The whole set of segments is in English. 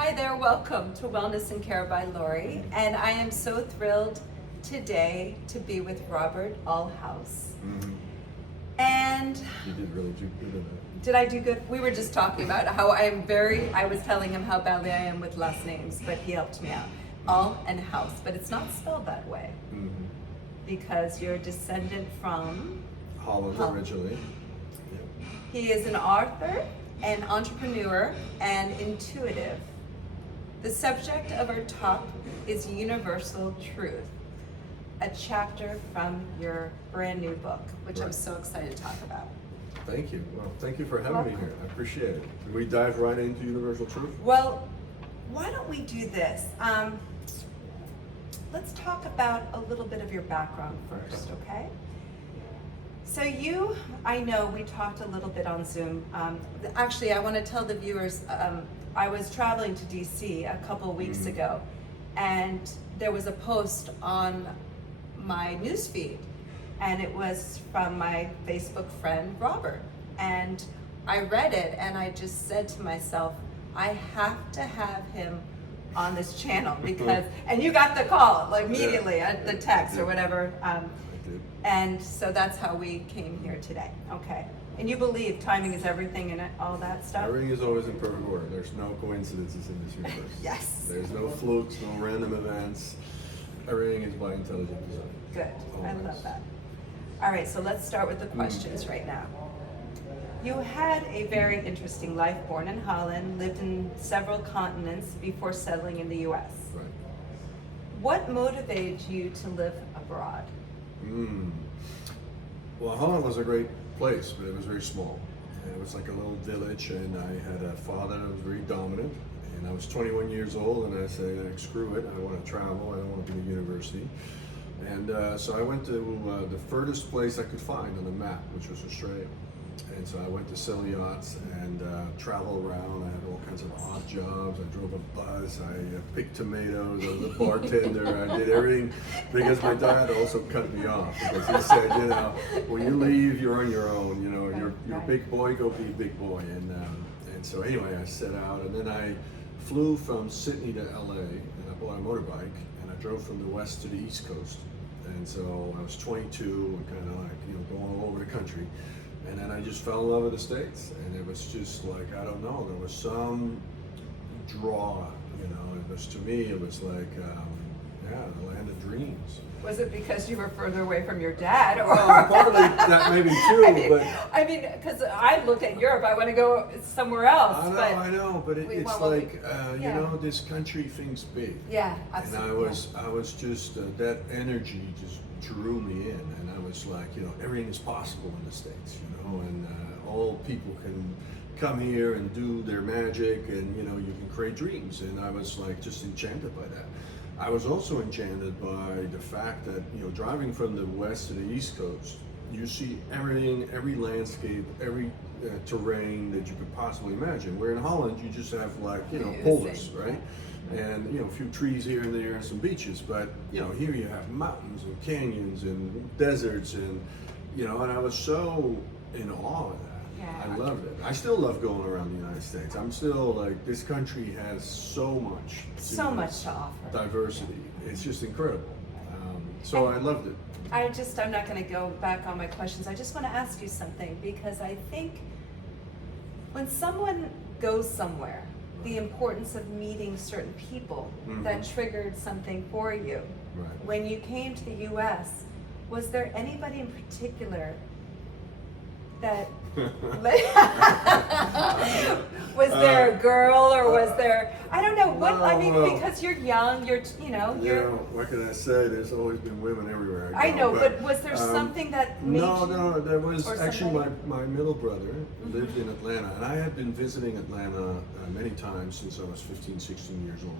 Hi there, welcome to Wellness and Care by Laurie, and I am so thrilled today to be with Robert Althuis. And You did really do good at that. did I do good? We were just talking about how I was telling him how badly I am with last names, but he helped me out. All and House, but it's not spelled that way because you're a descendant from Holland originally. Yeah. He is an author, an entrepreneur, and intuitive. The subject of our talk is universal truth, a chapter from your brand new book, which I'm so excited to talk about. Thank you. Well, thank you for having me here. I appreciate it. Can we dive right into universal truth? Well, why don't we do this? Let's talk about a little bit of your background first, okay? So I know we talked a little bit on Zoom. Actually, I want to tell the viewers, I was traveling to DC a couple weeks ago, and there was a post on my newsfeed, and it was from my Facebook friend, Robert. And I read it, and I just said to myself, I have to have him on this channel because, and you got the call like immediately, the text or whatever. And so that's how we came here today. Okay. And you believe timing is everything and all that stuff? Everything is always in perfect order. There's no coincidences in this universe. Yes. There's no flukes, no random events. Everything is by intelligent design. Good. Always. I love that. All right, so let's start with the questions right now. You had a very interesting life, born in Holland, lived in several continents before settling in the US. Right. What motivated you to live abroad? Well, Holland was a great place, but it was very small. And it was like a little village, and I had a father that was very dominant. And I was 21 years old, and I said, screw it, I want to travel, I don't want to be in university. And so I went to the furthest place I could find on the map, which was Australia. And so I went to sell yachts and travel around. I had all kinds of odd jobs. I drove a bus, I picked tomatoes, I was a bartender, I did everything because my dad also cut me off because he said, when you leave, you're on your own, you're a big boy, go be a big boy. And so anyway, I set out, and then I flew from Sydney to LA, and I bought a motorbike, and I drove from the west to the east coast. And so I was 22 and kind of like, going all over the country. And then I just fell in love with the States, and it was just like, I don't know, there was some draw, it was, to me, it was like, the land of dreams. Was it because you were further away from your dad? Or Well, partly that maybe too, I mean, because I look at Europe, I want to go somewhere else. I know, but it's like, this country thinks big. Yeah, absolutely. And I was just, that energy just drew me in, and I was like, everything is possible in the States, and all people can come here and do their magic, and you can create dreams. And I was like just enchanted by that. I was also enchanted by the fact that driving from the west to the east coast, you see everything, every landscape, every terrain that you could possibly imagine. Where in Holland you just have like polders, right? And a few trees here and there and some beaches, but here you have mountains and canyons and deserts, and and I was so in awe of that. Yeah. I loved it. I still love going around the United States. I'm still like, this country has so much to offer. Diversity. It's just incredible. So I loved it. I'm not going to go back on my questions. I just want to ask you something, because I think when someone goes somewhere, the importance of meeting certain people that triggered something for you. Right. When you came to the US, was there anybody in particular that was there a girl, or was there, I don't know what, because you're young, what can I say? There's always been women everywhere. I know, but was there something that made you? No, there was actually my middle brother lived in Atlanta, and I had been visiting Atlanta many times since I was 15, 16 years old.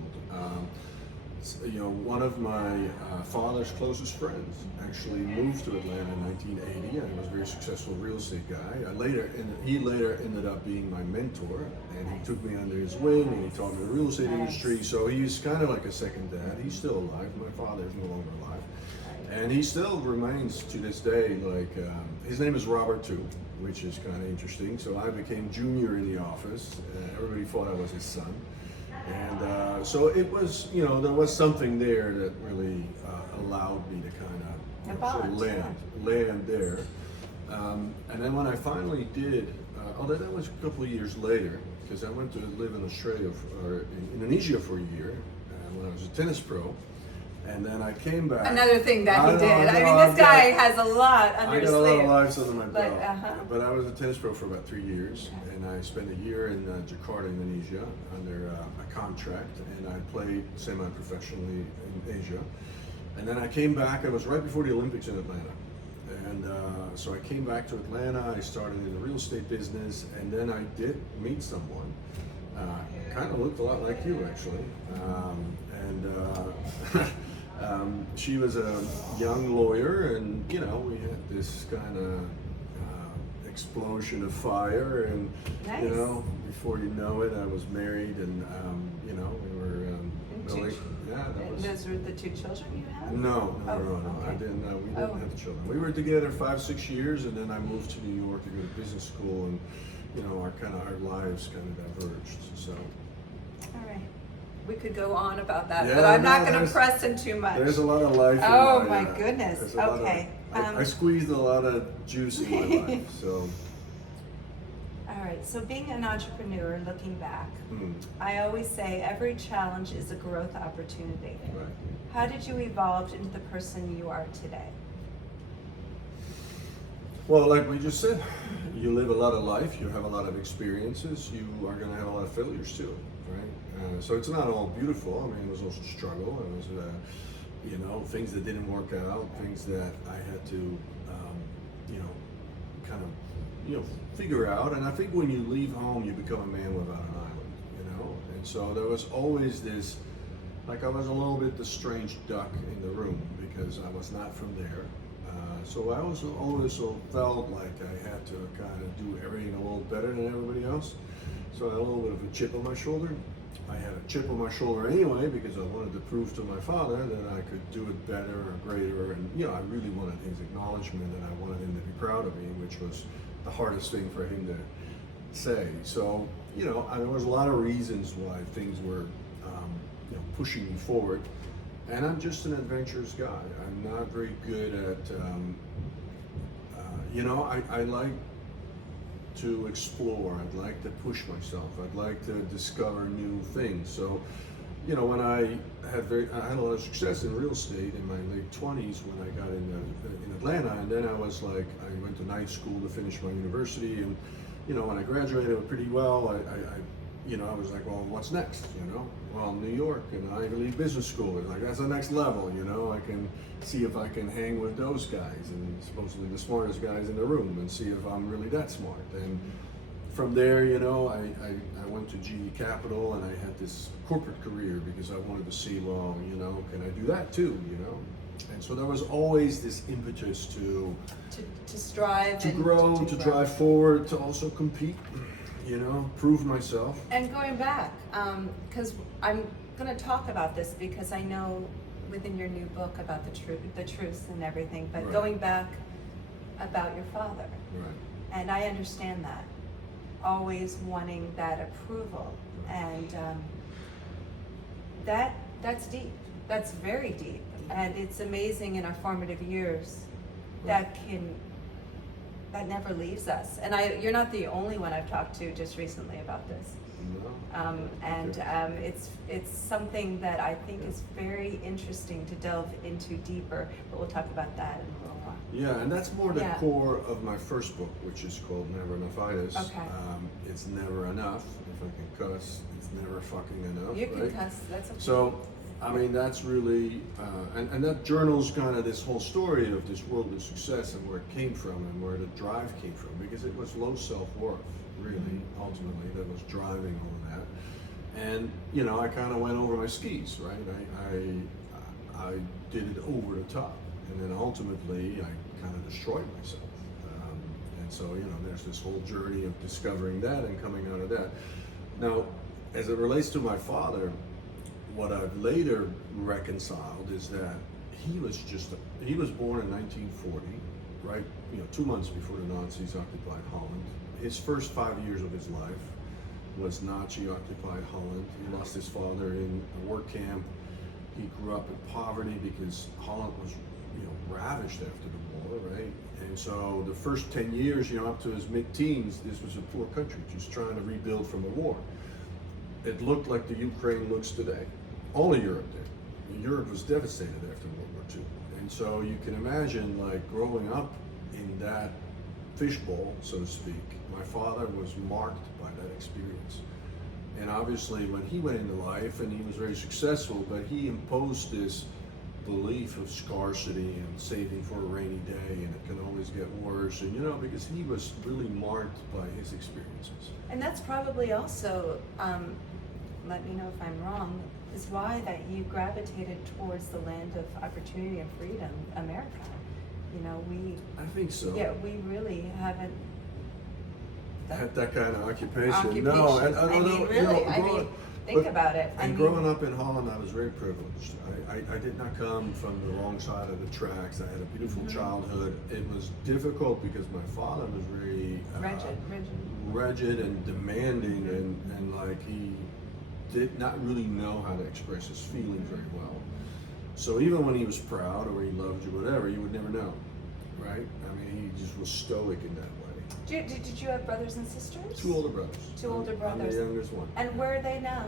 One of my father's closest friends actually moved to Atlanta in 1980, and was a very successful real estate guy. He later ended up being my mentor, and he took me under his wing, and he taught me the real estate industry. So he's kind of like a second dad. He's still alive. My father is no longer alive, and he still remains to this day. Like his name is Robert too, which is kind of interesting. So I became junior in the office. Everybody thought I was his son. And so it was, you know, there was something there that really allowed me to kind of sort of land there. And then when I finally did, although that was a couple of years later, because I went to live in Australia or in Indonesia for a year when I was a tennis pro. And then I came back. Another thing that he did. I mean, this guy has a lot under his sleeve. I got a lot of lives under my belt. Uh-huh. But I was a tennis pro for about 3 years, and I spent a year in Jakarta, Indonesia, under a contract, and I played semi-professionally in Asia. And then I came back. It was right before the Olympics in Atlanta, and so I came back to Atlanta. I started in the real estate business, and then I did meet someone. Kind of looked a lot like you, actually, she was a young lawyer, and you know, we had this kind of explosion of fire, and nice. You know, before you know it, I was married, and you know, we were building. Yeah, that was. Those were the 2 children you had? No. Okay. I didn't. We didn't have children. We were together 5-6 years, and then I moved to New York to go to business school, and you know, our lives kind of diverged. So. All right. We could go on about that, Yeah, but I'm not no, going to press him too much. There's a lot of life. Oh in my goodness. Okay. I squeezed a lot of juice in my life. So. All right. So being an entrepreneur, looking back, Mm. I always say every challenge is a growth opportunity. Right. How did you evolve into the person you are today? Well, like we just said, you live a lot of life, you have a lot of experiences, you are going to have a lot of failures too, right? So it's not all beautiful. I mean, it was also struggle. It was, you know, things that didn't work out, things that I had to, you know, kind of, you know, figure out. And I think when you leave home, you become a man without an island, you know? And so there was always this, like I was a little bit the strange duck in the room because I was not from there. So I always felt like I had to kind of do everything a little better than everybody else. So I had a little bit of a chip on my shoulder. I had a chip on my shoulder anyway because I wanted to prove to my father that I could do it better or greater. And, you know, I really wanted his acknowledgement and I wanted him to be proud of me, which was the hardest thing for him to say. So, you know, there was a lot of reasons why things were, you know, pushing me forward. And I'm just an adventurous guy. I'm not very good at, you know, I like to explore. I'd like to push myself. I'd like to discover new things. So, you know, when I had a lot of success in real estate in my late 20s when I got in Atlanta, and then I was like, I went to night school to finish my university, and you know, when I graduated pretty well, you know, I was like, well, what's next? You know, well, New York and Ivy League business school is like, that's the next level. You know, I can see if I can hang with those guys and supposedly the smartest guys in the room and see if I'm really that smart. And from there, you know, I went to GE Capital and I had this corporate career because I wanted to see, well, you know, can I do that too? You know, and so there was always this impetus to strive, to and grow, to drive forward, to also compete. You know, prove myself. And going back, because I'm going to talk about this because I know within your new book about the truths and everything, but Right. going back about your father. Right. And I understand that, always wanting that approval. And that's deep, that's very deep. And it's amazing in our formative years that never leaves us. And you're not the only one I've talked to just recently about this. No. It's something that I think is very interesting to delve into deeper, but we'll talk about that in a little while. Yeah, and that's more the core of my first book, which is called Never Enoughitis. Okay. It's never enough. If I can cuss, it's never fucking enough. You can right? cuss, that's okay. So, I mean, that's really, and that journals kind of this whole story of this worldly success and where it came from and where the drive came from, because it was low self-worth, really, ultimately, that was driving all of that. And, you know, I kind of went over my skis, right? I did it over the top. And then ultimately, I kind of destroyed myself. And so, you know, there's this whole journey of discovering that and coming out of that. Now, as it relates to my father, what I've later reconciled is that he was born in 1940, right? You know, 2 months before the Nazis occupied Holland. His first 5 years of his life was Nazi-occupied Holland. He lost his father in a work camp. He grew up in poverty because Holland was, ravaged after the war, right? And so the first 10 years, up to his mid-teens, this was a poor country, just trying to rebuild from the war. It looked like the Ukraine looks today. All of Europe did. Europe was devastated after World War II. And so you can imagine, like, growing up in that fishbowl, so to speak. My father was marked by that experience. And obviously when he went into life, and he was very successful, but he imposed this belief of scarcity and saving for a rainy day, and it can always get worse, and because he was really marked by his experiences. And that's probably also, let me know if I'm wrong, is why that you gravitated towards the land of opportunity and freedom, America. I think so. Yeah, we really haven't had that kind of occupation. No, really. Think about it. Growing up in Holland, I was very privileged. I did not come from the wrong side of the tracks. I had a beautiful childhood. It was difficult because my father was very rigid and demanding, and like he did not really know how to express his feelings very well. So even when he was proud or he loved you, whatever, you would never know, right? I mean, he just was stoic in that way. Did you have brothers and sisters? Two older brothers. Two older brothers. I'm the youngest one. And where are they now?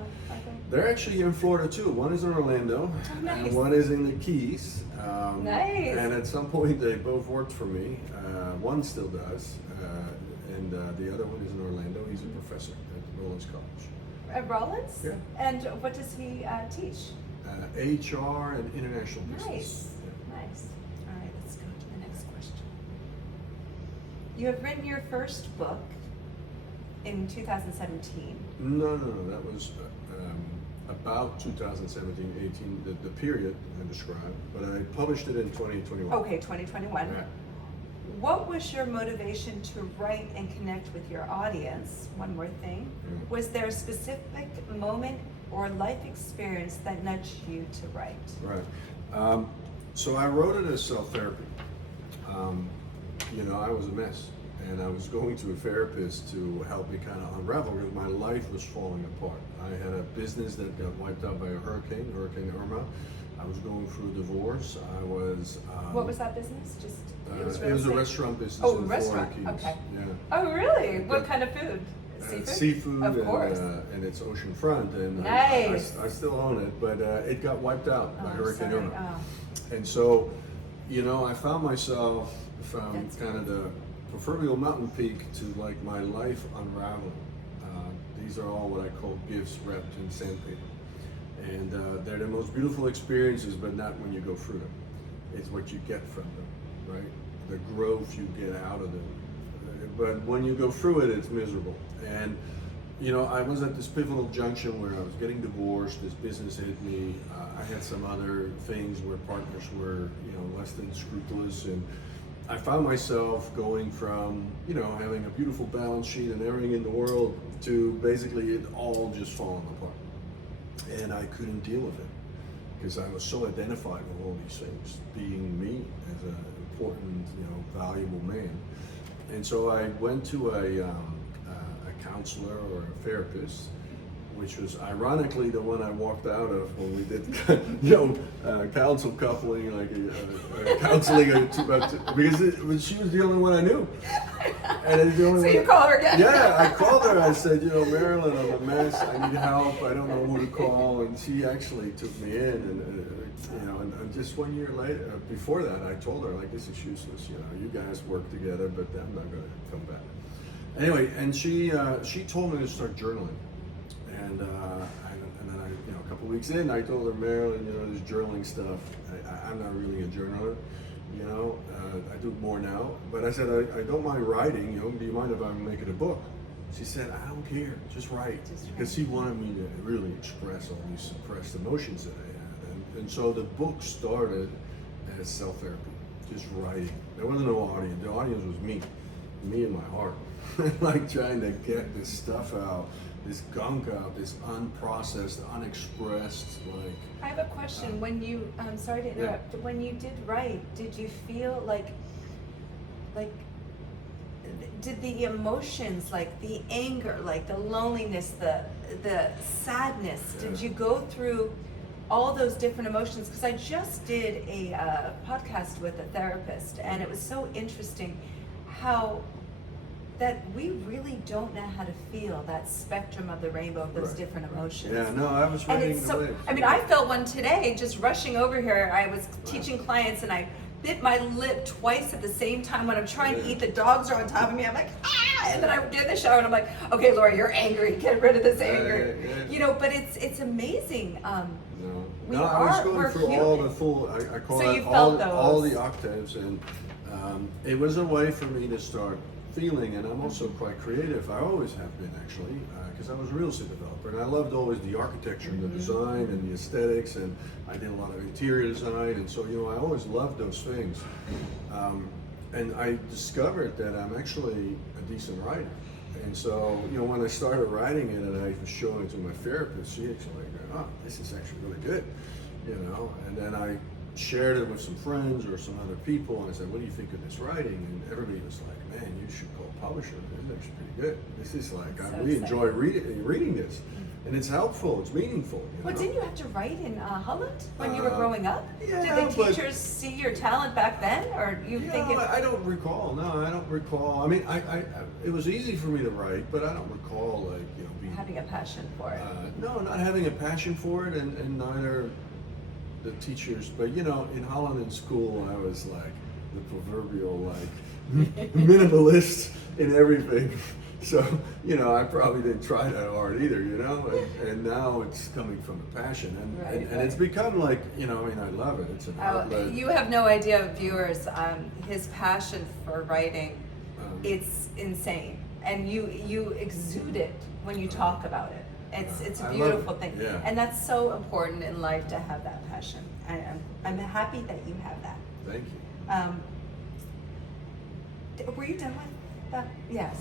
They're actually in Florida too. One is in Orlando, nice. And one is in the Keys. Nice. And at some point they both worked for me. One still does, and the other one is in Orlando. He's a professor at Rollins College. At Rollins? Yeah. And what does he teach? HR and international business. Nice. Yeah. Nice. All right, let's go to the next question. You have written your first book in 2017. No. That was about 2017, 18, the period I described. But I published it in 2021. Okay, 2021. Yeah. What was your motivation to write and connect with your audience? One more thing. Was there a specific moment or life experience that nudged you to write? Right. So I wrote it as self-therapy. I was a mess, and I was going to a therapist to help me kind of unravel because my life was falling apart. I had a business that got wiped out by a Hurricane Irma. I was going through a divorce. I was. What was that business? It was a restaurant business. Oh, in restaurant. Florida Keys. Okay. Yeah. Oh, really? What kind of food? Seafood? Seafood, Of course. and it's oceanfront, and nice. I still own it, but it got wiped out by Hurricane Irma. Oh. And so, I found myself from kind of the proverbial mountain peak to like my life unraveling. These are all what I call gifts wrapped in sandpaper. And they're the most beautiful experiences, but not when you go through them. It's what you get from them, right? The growth you get out of them. But when you go through it, it's miserable. And I was at this pivotal junction where I was getting divorced, this business hit me, I had some other things where partners were, less than scrupulous, and I found myself going from, having a beautiful balance sheet and everything in the world to basically it all just falling apart. And I couldn't deal with it because I was so identified with all these things, being me as an important, valuable man. And so I went to a counselor or a therapist, which was ironically the one I walked out of when we did, counsel coupling, like counseling, because she was the only one I knew. And it's the only so you call her again? Yeah, I called her. I said, Marilyn, I'm a mess. I need help. I don't know who to call. And she actually took me in, and just 1 year later, before that, I told her, like, this is useless. You guys work together, but I'm not going to come back. Anyway, and she told me to start journaling. And then a couple weeks in, I told her, Marilyn, this journaling stuff, I'm not really a journaler. I do more now. But I said, I don't mind writing. Do you mind if I make it a book? She said, I don't care, just write. Because she wanted me to really express all these suppressed emotions that I had. And so the book started as self-therapy, just writing. There wasn't no audience. The audience was me and my heart. Like trying to get this stuff out, this gunk out, this unprocessed, unexpressed, like. I have a question. When you, sorry to interrupt, but when you did write, did you feel like did the emotions, like the anger, like the loneliness, the sadness, did you go through all those different emotions? Because I just did a podcast with a therapist, and it was so interesting how that we really don't know how to feel that spectrum of the rainbow of those different emotions. Yeah, no, I was reading the waves. I mean, I felt one today just rushing over here. I was teaching clients and I bit my lip twice at the same time when I'm trying to eat. The dogs are on top of me. I'm like, ah! And then I get in the shower and I'm like, okay, Laurie, you're angry. Get rid of this anger. You know, but it's amazing. I was going through human. all the full, I call So it you felt all those. the octaves, and it was a way for me to start feeling, and I'm also quite creative. I always have been, actually, because I was a real estate developer, and I loved always the architecture and the design and the aesthetics, and I did a lot of interior design, and so, I always loved those things. And I discovered that I'm actually a decent writer. And so, when I started writing it and I was showing it to my therapist, she actually went, oh, this is actually really good, and then I shared it with some friends or some other people, and I said, what do you think of this writing? And everybody was like, man, you should call a publisher. This is actually pretty good. This is like, we enjoy reading this. And it's helpful, it's meaningful. Well, didn't you have to write in Holland when you were growing up? Yeah, Did the teachers see your talent back then, or you think it? I don't recall. No, I don't recall. I mean, it was easy for me to write, but I don't recall being Having a passion for it. No, not having a passion for it, and neither the teachers. But in Holland in school, I was like the proverbial minimalist in everything. So, I probably didn't try that hard either, and now it's coming from a passion, and it's become like, I love it. It's an outlet. You have no idea, viewers, his passion for writing, it's insane. And you exude it when you talk about it. It's a beautiful thing. Yeah. And that's so important in life, to have that passion. I'm happy that you have that. Thank you. Were you done with that? Yes.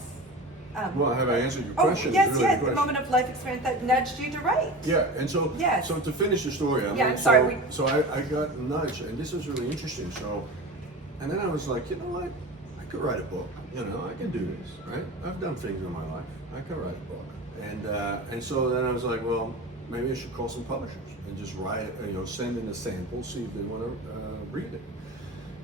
Well, have I answered your question? Yes, the moment of life experience that nudged you to write. Yeah, and so so to finish the story, I'm sorry. So I got nudged, and this was really interesting. So, and then I was like, you know what? I could write a book. I can do this, right? I've done things in my life. I could write a book, and so then I was like, well, maybe I should call some publishers and just write it. Send in a sample, see if they want to read it.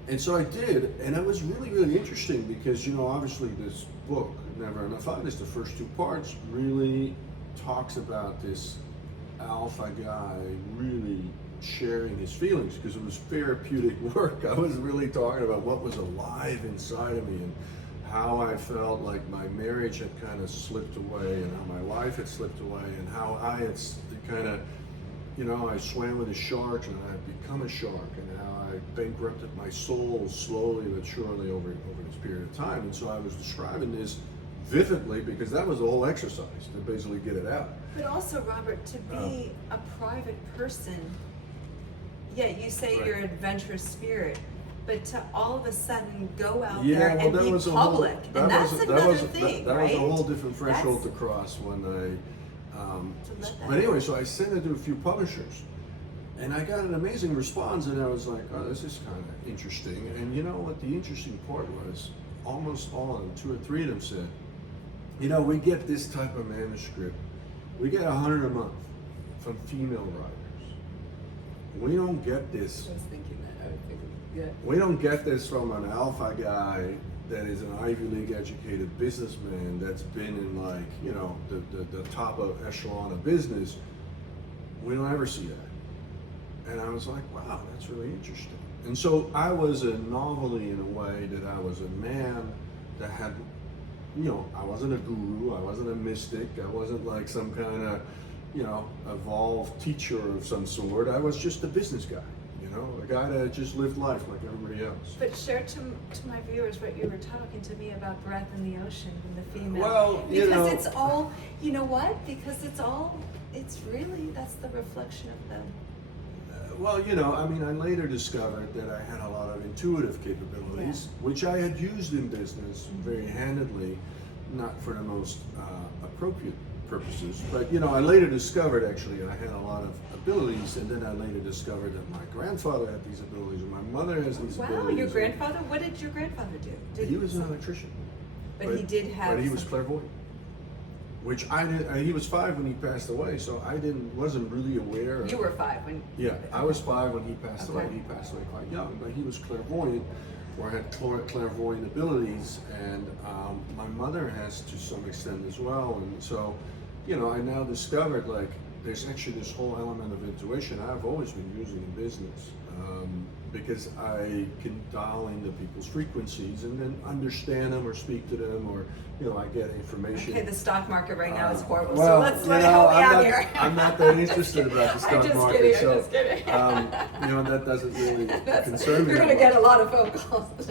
And so I did, and it was really, really interesting because, obviously this book, Never Enough Fun, the first two parts, really talks about this alpha guy really sharing his feelings, because it was therapeutic work. I was really talking about what was alive inside of me and how I felt like my marriage had kind of slipped away, and how my life had slipped away, and how I had kind of, I swam with the sharks and I had become a shark, and how I bankrupted my soul slowly but surely over this period of time. And so I was describing this vividly because that was the whole exercise, to basically get it out. But also, Robert, to be a private person, you say you're an adventurous spirit, but to all of a sudden go out there and be public, and that's another thing, that right? was a whole different threshold to cross when I, but anyway, so I sent it to a few publishers, and I got an amazing response, and I was like, oh, this is kind of interesting. And you know what the interesting part was? Almost all of them, 2 or 3 of them said, we get this type of manuscript, we get 100 a month from female writers. We don't get this. I was thinking that. I was thinking, good. We don't get this from an alpha guy that is an Ivy League educated businessman that's been in the top of echelon of business. We don't ever see that. And I was like, wow, that's really interesting. And so I was a novelty in a way, that I was a man that had, I wasn't a guru, I wasn't a mystic, I wasn't like some kind of, evolved teacher of some sort. I was just a business guy, a guy that just lived life like everybody else. But share to my viewers what you were talking to me about breath in the ocean and the female. Well, because it's all, because it's really, that's the reflection of them. Well, I later discovered that I had a lot of intuitive capabilities, which I had used in business very handedly, not for the most appropriate purposes. But, I later discovered, actually, I had a lot of abilities, and then I later discovered that my grandfather had these abilities, and my mother has these abilities. Wow, your grandfather? What did your grandfather do? He was an electrician. But he did have. But he was clairvoyant, which I didn't. He was 5 when he passed away, so I wasn't really aware. You were 5 when. Yeah, I was 5 when he passed away. Okay. He passed away quite young, but he was clairvoyant, or had clairvoyant abilities, and my mother has to some extent as well. And so, I now discovered like there's actually this whole element of intuition I've always been using in business, because I can dial into people's frequencies and then understand them or speak to them, or I get information. Okay, the stock market right now is horrible, Well, so let's help me out here. I'm not that interested about the stock I'm just market, kidding, so I'm just kidding. that doesn't really concern me. You're that going to much. get a lot of phone calls.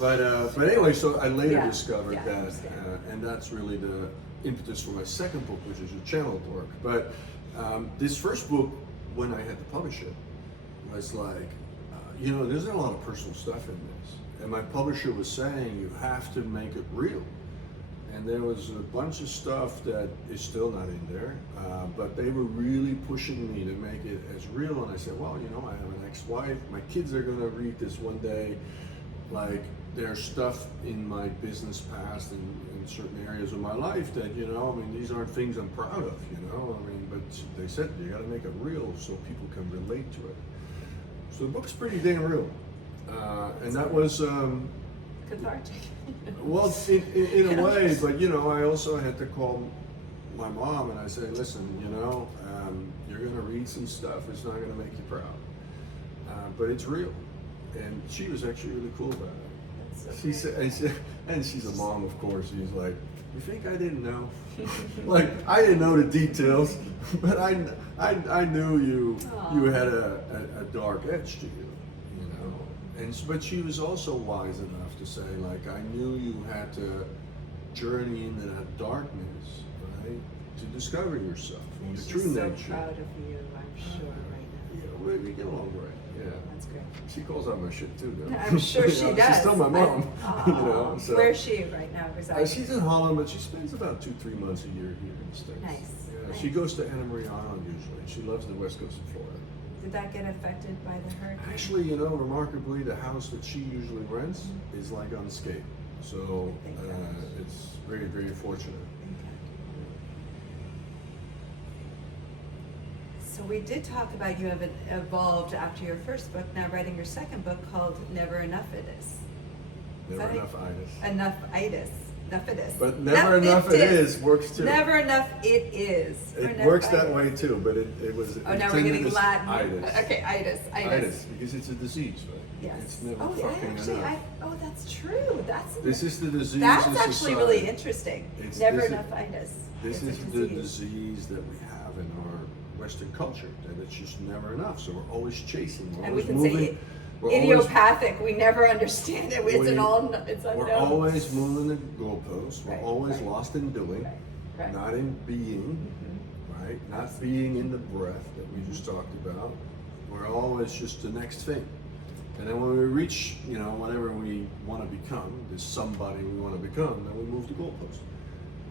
But anyway, so I later discovered I that, understand. and that's really the impetus for my second book, which is a channeled work. But this first book, when I had to publish it, was like, there's a lot of personal stuff in this, and my publisher was saying you have to make it real. And there was a bunch of stuff that is still not in there, but they were really pushing me to make it as real. And I said, well, I have an ex-wife. My kids are going to read this one day. Like, there's stuff in my business past and in certain areas of my life that, these aren't things I'm proud of, but they said, you got to make it real so people can relate to it. So the book's pretty dang real. And that was... Cathartic. Well, in a way, but I also had to call my mom and I say, listen, you're going to read some stuff. It's not going to make you proud, but it's real. And she was actually really cool about it. So She said, and she's a mom, of course. She's like, you think I didn't know? Like, I didn't know the details, but I knew you had a dark edge to you. But she was also wise enough to say, like, I knew you had to journey into that darkness, right, to discover yourself and your true nature. She's so proud of you, I'm sure, right now. Yeah, we get along great. Yeah, That's great. she calls out my shit too, though. I'm sure she does. She's still my mom. So. Where's she right now? She's in Holland, but she spends about 2-3 months a year here in the States. Nice. Yeah, Nice. she goes to Anna Maria Island usually. She loves the west coast of Florida. Did that get affected by the hurricane? Actually, remarkably, the house that she usually rents is like unscathed. So it's very, very fortunate. So we did talk about you have evolved after your first book, now writing your second book called Never Enough It Is. Never enough-itis. Enough-itis. Enough-itis. But never enough it is works too. Never enough it is. It works that way too, but it was. Oh, now we're getting Latin. Itis. Okay, itis. Itis, because it's a disease, right? Yes. It's never Oh, fucking enough. that's true. This is the disease. That's of actually society. really interesting. It's- Never this is- enough itis. This It's is a the disease that we have in our Western culture, that it's just never enough. So we're always chasing. We're And we always can moving. say We're always- idiopathic. We never understand it. It's unknown. We're always moving the goalposts. We're Right, always right. lost in doing, Right. not in being, right? Not being in the breath that we just talked about. We're always just the next thing. And then when we reach, whatever we want to become, this somebody we want to become, then we move the goalpost.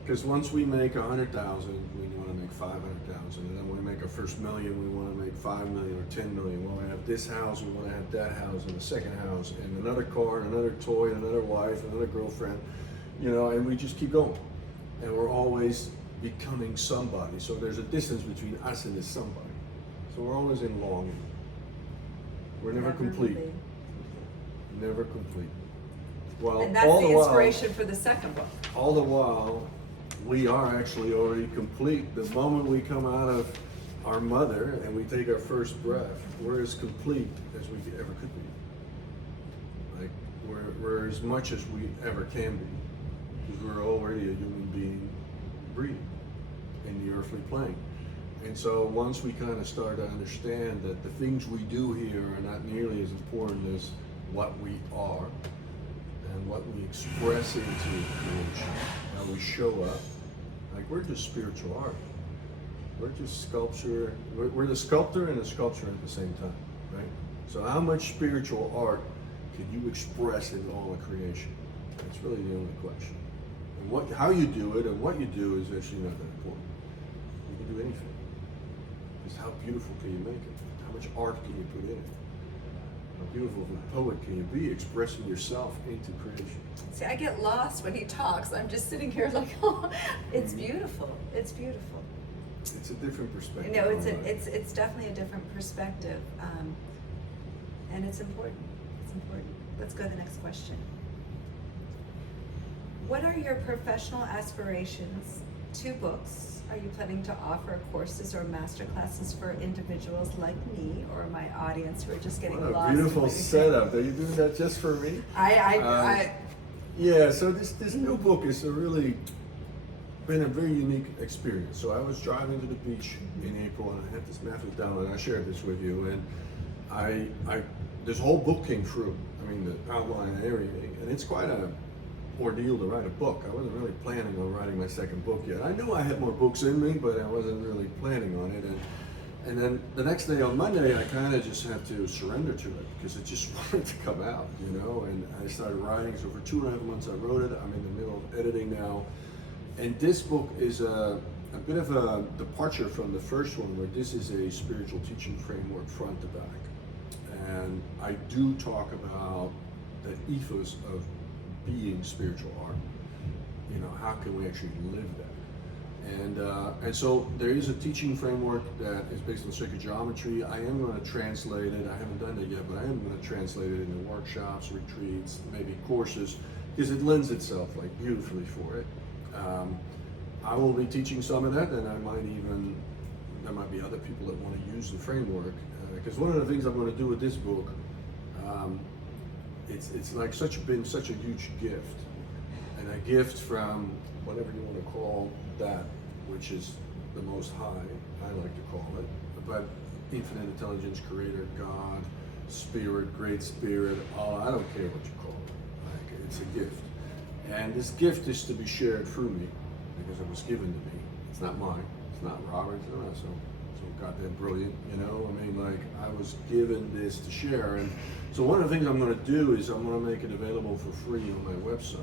Because once we make 100,000, we want to make 500,000, and then when we make our first million, we want to make 5 million or 10 million. When we have this house, we want to have that house, and a second house, and another car, and another toy, and another wife, and another girlfriend, and we just keep going. And we're always becoming somebody. So there's a distance between us and this somebody. So we're always in longing. We're never complete. really. Never complete. Well, And that's all the the while, inspiration for the second book. all the while, we are actually already complete. The moment we come out of our mother and we take our first breath, we're as complete as we ever could be. Like, we're as much as we ever can be, because we're already a human being breathing in the earthly plane. And so once we kind of start to understand that the things we do here are not nearly as important as what we are and what we express into creation, how we show up, like we're just spiritual art. We're just sculpture. We're the sculptor and the sculpture at the same time, right? So how much spiritual art can you express in all of creation? That's really the only question. And how you do it and what you do is actually not that important. You can do anything. Just how beautiful can you make it? How much art can you put in it? How beautiful of a poet can you be, expressing yourself into creation? See, I get lost when he talks. I'm just sitting here like, oh, it's beautiful. It's beautiful. It's a different perspective. No, on life. it's definitely a different perspective, and it's important. It's important. Let's go to the next question. What are your professional aspirations? 2 books. Are you planning to offer courses or master classes for individuals like me or my audience who are just getting What a lost? beautiful setup. Are you doing that just for me? Yeah, so this new book is been a very unique experience. So I was driving to the beach in April and I had this massive download, and I shared this with you, and I this whole book came through. I mean, the outline and everything, and it's quite a ordeal to write a book. I wasn't really planning on writing my second book yet. I knew I had more books in me, but I wasn't really planning on it. And then the next day on Monday, I kind of just had to surrender to it because it just wanted to come out, you know. And I started writing. So for 2.5 months, I wrote it. I'm in the middle of editing now. And this book is a bit of a departure from the first one, where this is a spiritual teaching framework front to back. And I do talk about that ethos of being spiritual art. You know, how can we actually live that? And so there is a teaching framework that is based on sacred geometry. I am going to translate it. I haven't done it yet, but I am going to translate it into workshops, retreats, maybe courses, because it lends itself like beautifully for it. I will be teaching some of that, and there might be other people that want to use the framework. Because one of the things I'm going to do with this book, it's like been such a huge gift, and a gift from whatever you want to call that, which is the Most High, I like to call it, but infinite intelligence, creator, God, spirit, great spirit, I don't care what you call it. Like, it's a gift. And this gift is to be shared through me because it was given to me. It's not mine. It's not Robert's. I'm not so goddamn brilliant, you know? I mean, like, I was given this to share. And so one of the things I'm going to do is I'm going to make it available for free on my website,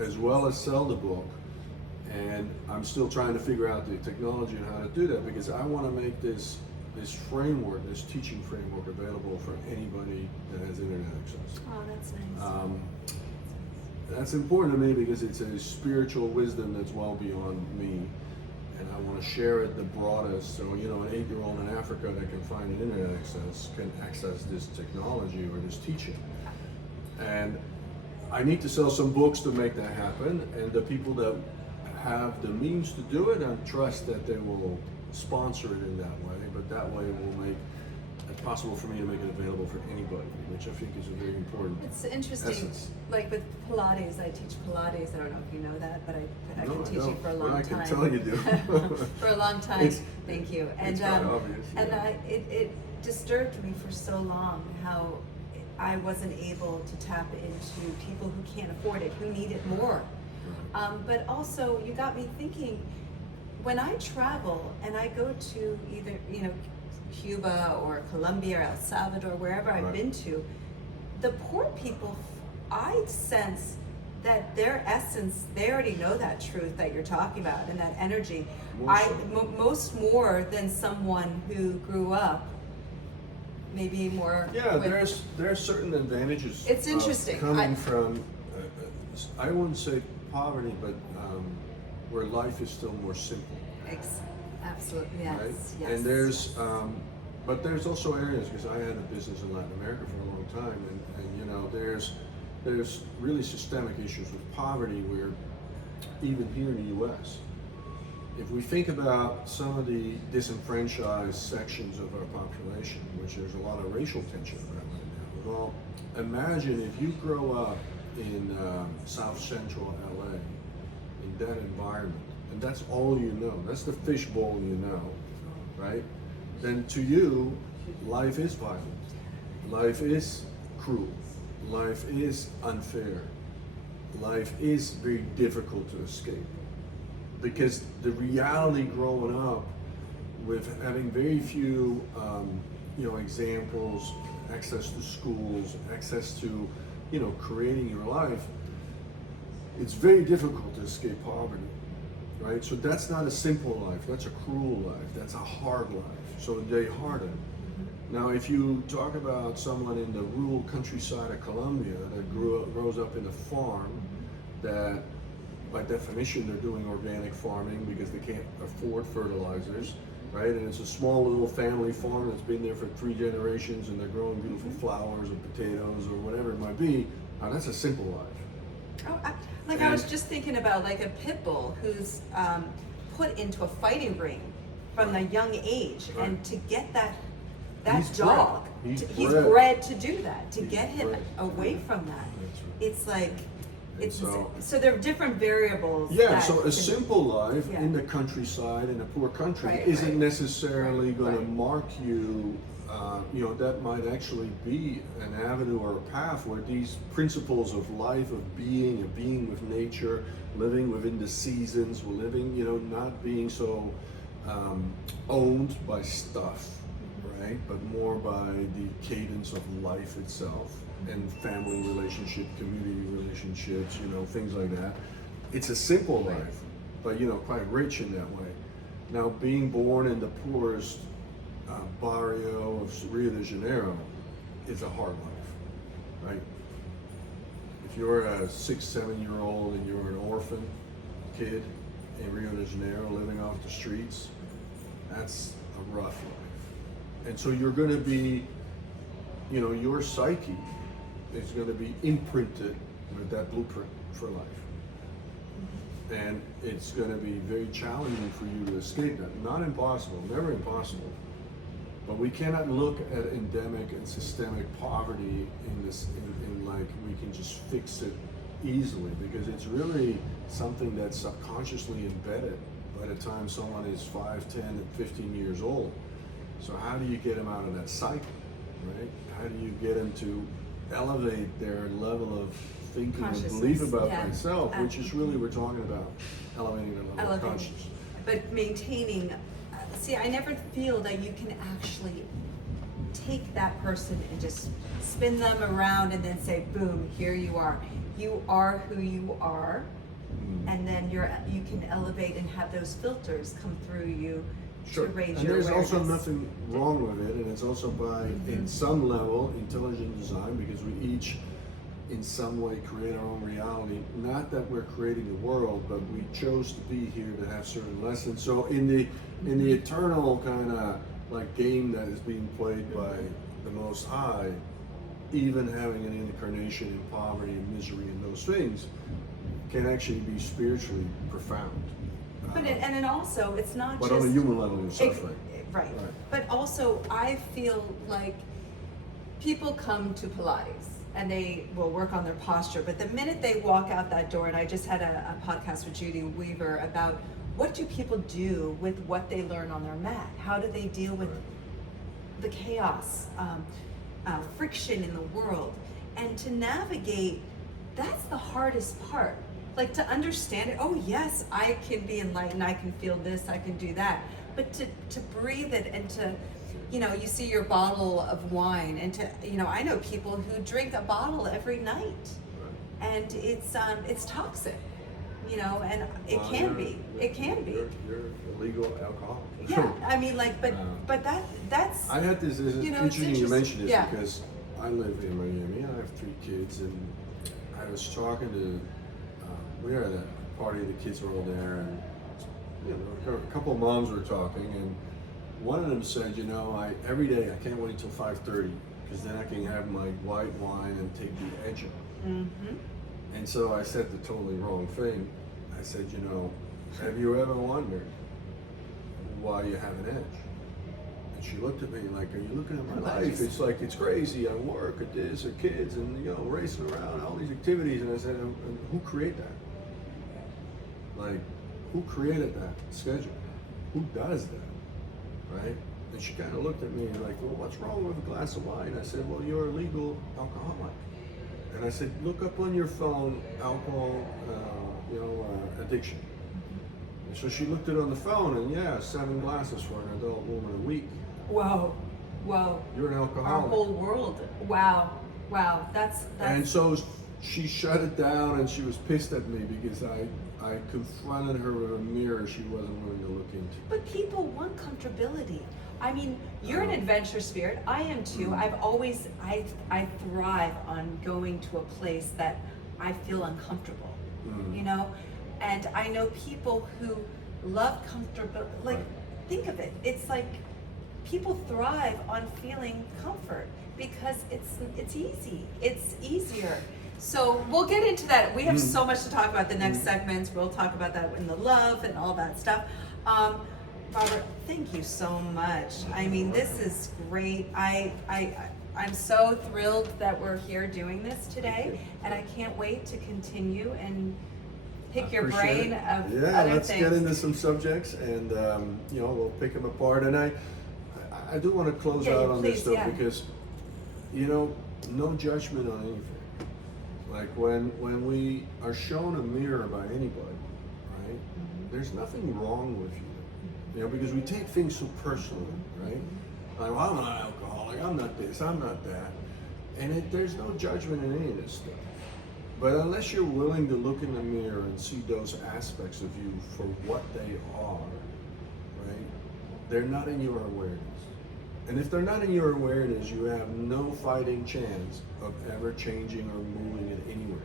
as well as sell the book. And I'm still trying to figure out the technology and how to do that, because I want to make this framework, this teaching framework, available for anybody that has internet access. Oh, that's nice. That's important to me because it's a spiritual wisdom that's well beyond me, and I want to share it the broadest. So, you know, an 8-year-old in Africa that can find an internet access can access this technology or this teaching. And I need to sell some books to make that happen, and the people that have the means to do it, I trust that they will sponsor it in that way, but that way it will make it possible for me to make it available for anybody, which I think is a very important It's interesting, essence. like with Pilates, I teach Pilates. I don't know if you know that, but I No, can I teach you don't. for a Well, long I time. can tell you do. For a long time. It's- Thank you. it's quite obvious, And yeah. it disturbed me for so long how I wasn't able to tap into people who can't afford it, who need it more. But also, you got me thinking, when I travel and I go to either, you know, Cuba or Colombia or El Salvador, wherever I've Right. been to, the poor people, I sense that their essence, they already know that truth that you're talking about and that energy. More so. Most more than someone who grew up maybe more. Yeah, with, there's certain advantages. It's of interesting. coming from, I wouldn't say poverty, but where life is still more simple. Absolutely, yes, Right? yes. And but there's also areas, because I had a business in Latin America for a long time, and you know, there's really systemic issues with poverty where, even here in the U.S., if we think about some of the disenfranchised sections of our population, which there's a lot of racial tension around right now. Well, imagine if you grow up in South Central LA, in that environment, and that's all you know, that's the fishbowl you know, right? Then to you, life is violent, life is cruel, life is unfair, life is very difficult to escape. Because the reality growing up with having very few, examples, access to schools, access to, creating your life, it's very difficult to escape poverty, right? So that's not a simple life, that's a cruel life, that's a hard life. So they harden. Now, if you talk about someone in the rural countryside of Colombia that grows up in a farm, that by definition they're doing organic farming because they can't afford fertilizers, right? And it's a small little family farm that's been there for 3 generations, and they're growing beautiful flowers or potatoes or whatever it might be. Now, that's a simple life. Oh, I was just thinking about like a pit bull who's put into a fighting ring from a young age, Right. and to get that He's dog, bred. he's bred to do that, to He's get him bred. away from that. That's right. It's like, And it's so- so there are different variables. Yeah, that so a can- simple life Yeah. in the countryside in a poor country Right, isn't right. necessarily Right, going to right. mark you. That might actually be an avenue or a path where these principles of life, of being with nature, living within the seasons, living, not being so owned by stuff, right? But more by the cadence of life itself and family relationship, community relationships, things like that. It's a simple life, but quite rich in that way. Now, being born in the poorest barrio of Rio de Janeiro is a hard life, right? If you're a 6, 7-year-old and you're an orphan kid in Rio de Janeiro living off the streets, that's a rough life. And so you're going to be, your psyche is going to be imprinted with that blueprint for life. And it's going to be very challenging for you to escape that. Not impossible, never impossible. But we cannot look at endemic and systemic poverty in like we can just fix it easily, because it's really something that's subconsciously embedded by the time someone is 5, 10, and 15 years old. So how do you get them out of that cycle, right? How do you get them to elevate their level of thinking and belief about themselves, which is really we're talking about elevating their level of consciousness. But maintaining, see, I never feel that you can actually take that person and just spin them around and then say, boom, here you are. You are who you are, and then you can elevate and have those filters come through you to raise and your there's awareness. also nothing wrong with it, and it's also by, in some level, intelligent design, because we each, in some way, create our own reality. Not that we're creating the world, but we chose to be here to have certain lessons. So in the eternal kind of like game that is being played by the Most High, even having an incarnation in poverty and misery and those things can actually be spiritually profound. But and also, it's not But just... on a human level, you're suffering. Right. But also, I feel like people come to Pilates and they will work on their posture, but the minute they walk out that door, and I just had a podcast with Judy Weaver about what do people do with what they learn on their mat? How do they deal with the chaos, friction in the world? And to navigate, that's the hardest part. Like, to understand it, oh yes, I can be enlightened, I can feel this, I can do that. But to breathe it and to, you see your bottle of wine, and to, I know people who drink a bottle every night, and it's toxic, and it can be. You're illegal alcoholic. Yeah, I mean, like, but that's. I had this. It's interesting you mentioned this, yeah. because I live in Miami. I have 3 kids, and I was talking to. We were at a party. The kids were all there, and a couple of moms were talking, and one of them said, every day I can't wait till 5:30, because then I can have my white wine and take the edge off. Mm-hmm. And so I said the totally wrong thing. I said, have you ever wondered why you have an edge? And she looked at me like, are you looking at my life? It's like, it's crazy. I work at this, or kids, and racing around, all these activities. And I said, and who created that? Like, who created that schedule? Who does that, right? And she kind of looked at me like, well, what's wrong with a glass of wine? I said, well, you're a legal alcoholic. And I said, look up on your phone, alcohol, addiction. And so she looked it on the phone, and 7 glasses for an adult woman a week. Whoa. You're an alcoholic. Our whole world. Wow. That's. And so she shut it down, and she was pissed at me because I confronted her with a mirror she wasn't willing to look into. But people want comfortability. I mean, you're an adventure spirit. I am too. I thrive on going to a place that I feel uncomfortable, you know? And I know people who love comfortable, like, think of it. It's like people thrive on feeling comfort because it's easy. It's easier. So we'll get into that. We have so much to talk about the next segments. We'll talk about that in the love and all that stuff. Robert, thank you so much. I mean, this is great. I'm so thrilled that we're here doing this today, and I can't wait to continue and pick your brain of other things. Yeah, let's get into some subjects, and you know, we'll pick them apart. And I do want to close out on this though, because you know, no judgment on anything. Like when we are shown a mirror by anybody, right? There's nothing wrong with you. You know, because we take things so personally, right? Like, well, I'm not an alcoholic, I'm not this, I'm not that. And there's no judgment in any of this stuff. But unless you're willing to look in the mirror and see those aspects of you for what they are, right? They're not in your awareness. And if they're not in your awareness, you have no fighting chance of ever changing or moving it anywhere.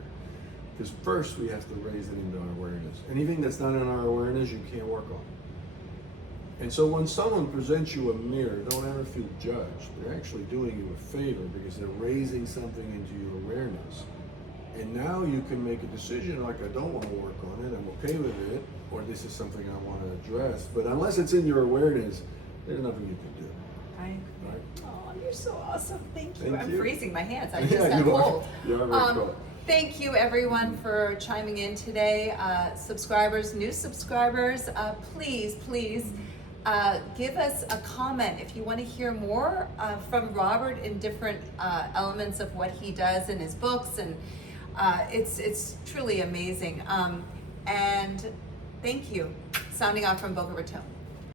Because first we have to raise it into our awareness. Anything that's not in our awareness, you can't work on. And so when someone presents you a mirror, don't ever feel judged. They're actually doing you a favor because they're raising something into your awareness. And now you can make a decision like, I don't want to work on it, I'm okay with it, or this is something I want to address. But unless it's in your awareness, there's nothing you can do. I agree. Right? Oh, you're so awesome. Thank you. Thank I'm you. freezing my hands. I Yeah, just got you are. cold. You are very cold. Thank you everyone for chiming in today. Subscribers, new subscribers, please give us a comment if you want to hear more from Robert in different elements of what he does in his books, and it's truly amazing. And thank you. Sounding out from Boca Raton.